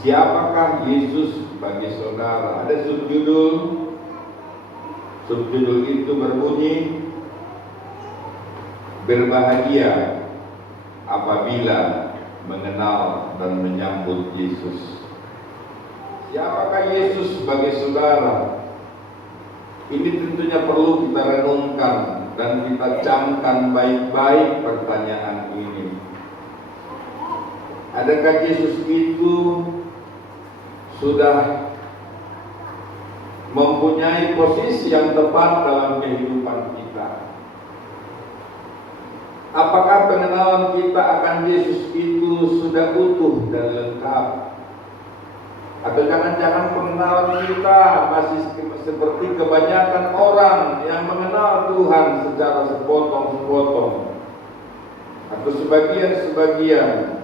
Siapakah Yesus bagi saudara? Ada subjudul. Subjudul itu berbunyi, berbahagia apabila mengenal dan menyambut Yesus. Siapakah Yesus bagi saudara? Ini tentunya perlu kita renungkan dan kita camkan baik-baik pertanyaan ini. Adakah Yesus itu sudah mempunyai posisi yang tepat dalam kehidupan kita? Apakah pengenalan kita akan Yesus itu sudah utuh dan lengkap? Atau jangan-jangan pengenalan kita masih seperti kebanyakan orang yang mengenal Tuhan secara sepotong-sepotong, atau sebagian-sebagian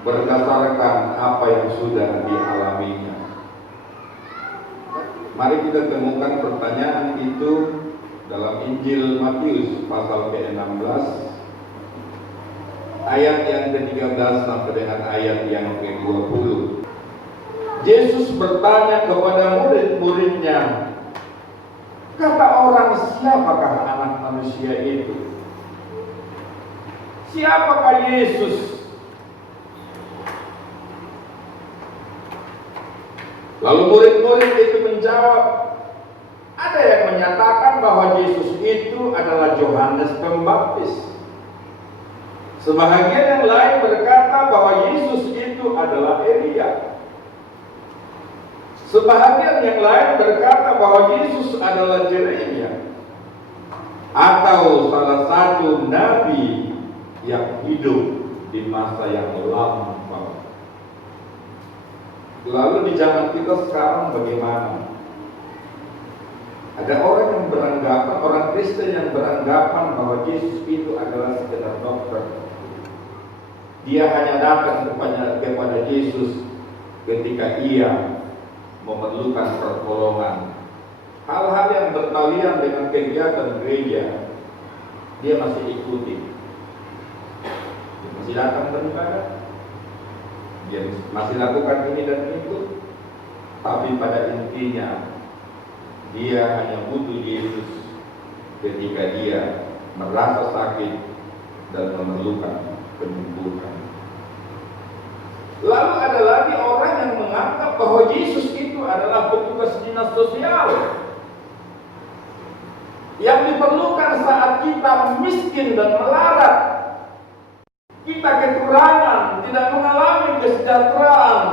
berdasarkan apa yang sudah dialaminya. Mari kita temukan pertanyaan itu dalam Injil Matius pasal ke-16 ayat yang ke-13 sampai dengan ayat yang ke-20. Yesus bertanya kepada murid-muridnya, kata orang, siapakah anak manusia itu? Siapakah Yesus? Lalu murid-murid itu menjawab, ada yang menyatakan bahwa Yesus itu adalah Yohanes Pembaptis. Sebahagian yang lain berkata bahwa Yesus itu adalah Elia. Sebahagian yang lain berkata bahwa Yesus adalah Yeremia, atau salah satu nabi yang hidup di masa yang lampau. Lalu di zaman kita sekarang bagaimana? Ada orang yang beranggapan, orang Kristen yang beranggapan bahwa Yesus itu adalah sekedar dokter. Dia hanya datang kepada Yesus ketika ia memerlukan pertolongan. Hal-hal yang bertalian dengan kegiatan gereja, dia masih ikuti. Dia masih datang beribadah, dia masih lakukan ini dan itu, tapi pada intinya dia hanya butuh Yesus ketika dia merasa sakit dan memerlukan penyembuhan. Lalu ada lagi orang yang menganggap bahwa Yesus itu adalah petugas dinas sosial yang diperlukan saat kita miskin dan melarat, kita kekurangan, tidak mengalami kesejahteraan.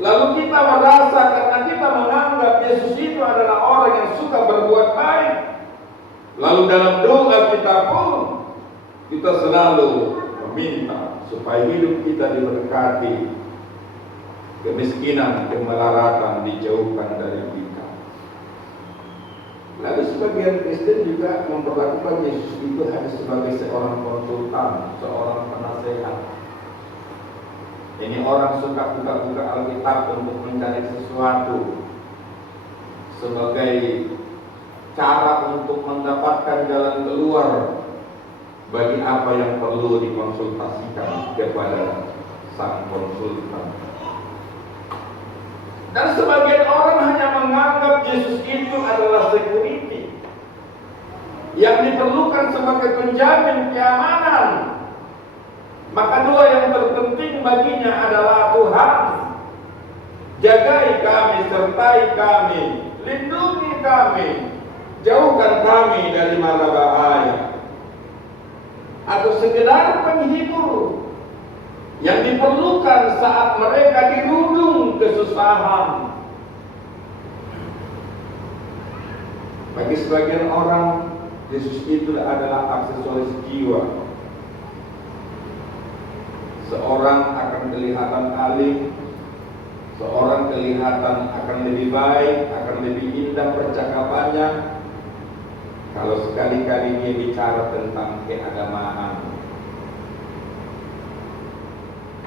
Lalu kita merasa karena kita menganggap Yesus itu adalah orang yang suka berbuat baik, lalu dalam doa kita pun kita selalu meminta supaya hidup kita diberkati, kemiskinan, kemelaratan dijauhkan dari kita. Lalu sebagian Kristen juga memperlakukan Yesus itu hanya sebagai seorang konsultan, seorang penasehat. Ini orang suka buka-buka Alkitab untuk mencari sesuatu sebagai cara untuk mendapatkan jalan keluar bagi apa yang perlu dikonsultasikan kepada sang konsultan. Dan sebagian orang hanya menganggap Yesus itu adalah security yang diperlukan sebagai penjamin keamanan. Maka doa yang terpenting baginya adalah, Tuhan, jagai kami, sertai kami, lindungi kami, jauhkan kami dari mara bahaya. Atau sekedar penghibur yang diperlukan saat mereka dirundung kesusahan. Bagi sebagian orang, Yesus itu adalah aksesoris jiwa. Seorang akan kelihatan alim, seorang kelihatan akan lebih baik, akan lebih indah percakapannya kalau sekali-kali dia bicara tentang keagamaan.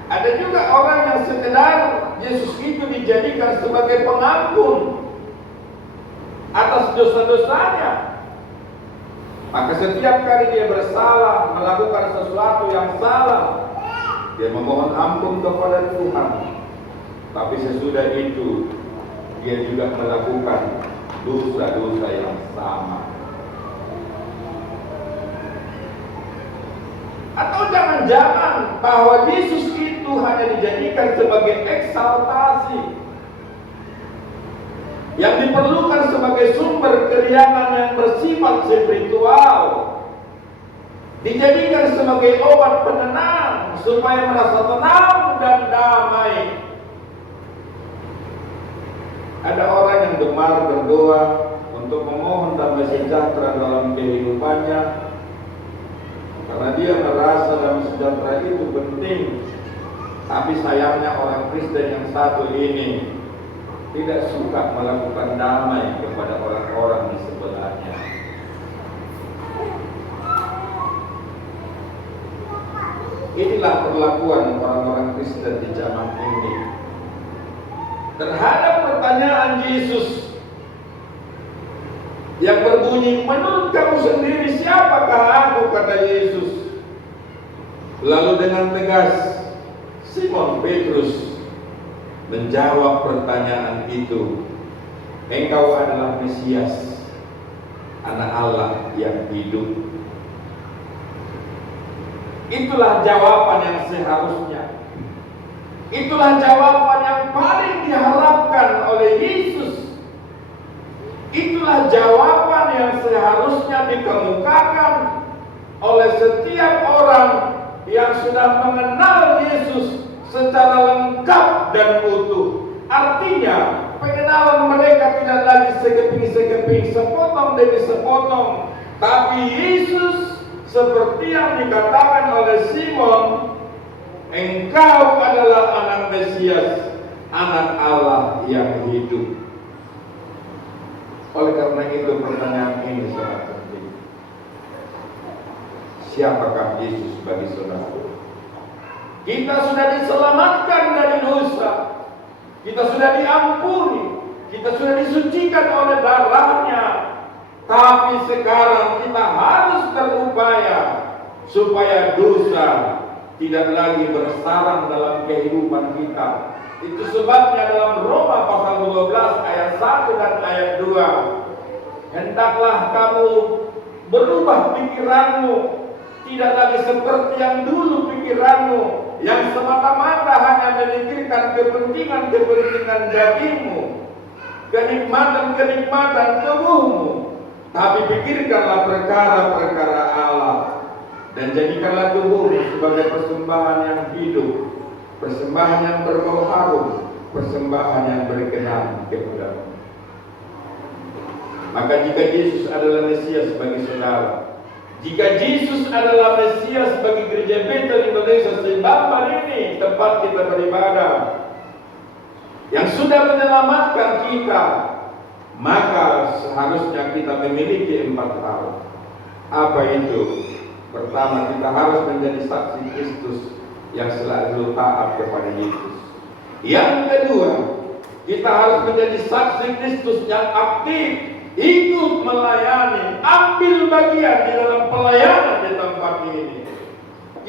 Ada juga orang yang sekedar Yesus itu dijadikan sebagai pengampun atas dosa-dosanya. Maka setiap kali dia bersalah, melakukan sesuatu yang salah, Dia memohon ampun kepada Tuhan. Tapi sesudah itu dia juga melakukan dosa-dosa yang sama. Atau jangan-jangan bahwa Yesus itu hanya dijadikan sebagai eksaltasi yang diperlukan sebagai sumber keriangan yang bersifat spiritual, dijadikan sebagai obat penenang supaya merasa tenang dan damai. Ada orang yang gemar berdoa untuk memohon damai sejahtera dalam kehidupannya, karena dia merasa damai sejahtera itu penting. Tapi sayangnya orang Kristen yang satu ini tidak suka melakukan damai kepada orang-orang di sebelahnya. Inilah perlakuan orang-orang Kristen di zaman ini terhadap pertanyaan Yesus yang berbunyi, menurut kamu sendiri siapakah aku, kata Yesus. Lalu dengan tegas Simon Petrus menjawab pertanyaan itu, engkau adalah Mesias, Anak Allah yang hidup. Itulah jawaban yang seharusnya. Itulah jawaban yang paling diharapkan oleh Yesus. Itulah jawaban yang seharusnya dikemukakan oleh setiap orang yang sudah mengenal Yesus secara lengkap dan utuh. Artinya, pengenalan mereka tidak lagi sekeping-sekeping, sepotong demi sepotong, tapi Yesus seperti yang dikatakan oleh Simon, engkau adalah anak Mesias, anak Allah yang hidup. Oleh karena itu pertanyaan ini sangat penting. Siapakah Yesus bagi saudara? Kita sudah diselamatkan dari dosa, kita sudah diampuni, kita sudah disucikan oleh darahnya. Tapi sekarang kita harus berupaya supaya dosa tidak lagi bersarang dalam kehidupan kita. Itu sebabnya dalam Roma pasal 12 ayat 1 dan ayat 2, hendaklah kamu berubah pikiranmu, tidak lagi seperti yang dulu pikiranmu, yang semata-mata hanya memikirkan kepentingan-kepentingan dagingmu, kenikmatan-kenikmatan tubuhmu. Tapi pikirkanlah perkara-perkara Allah, dan jadikanlah tubuhmu sebagai persembahan yang hidup, persembahan yang berbau harum, persembahan yang berkenan kepadamu. Maka jika Yesus adalah Mesias bagi saudara, jika Yesus adalah Mesias bagi Gereja Bethel Indonesia Sebamban ini, tempat kita beribadah, yang sudah menyelamatkan kita, maka seharusnya kita memiliki 4 hal. Apa itu? Pertama, kita harus menjadi saksi Kristus yang selalu taat kepada Yesus. Yang kedua, kita harus menjadi saksi Kristus yang aktif, ikut melayani, ambil bagian di dalam pelayanan di tempat ini.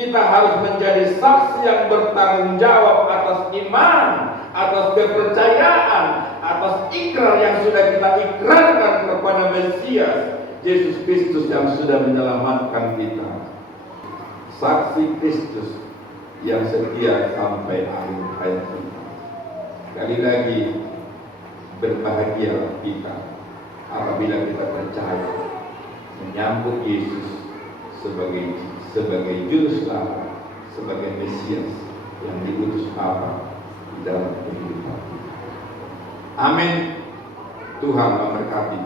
Kita harus menjadi saksi yang bertanggung jawab atas iman, atas kepercayaan, atas ikrar yang sudah kita ikrarkan kepada Mesias Yesus Kristus yang sudah menyelamatkan kita. Saksi Kristus yang setia sampai akhir hayat kita. Sekali lagi, berbahagia kita apabila kita percaya menyambut Yesus sebagai juru selamat, sebagai Mesias yang diutus Allah di dalam kehidupan kita. Amin. Tuhan memberkati.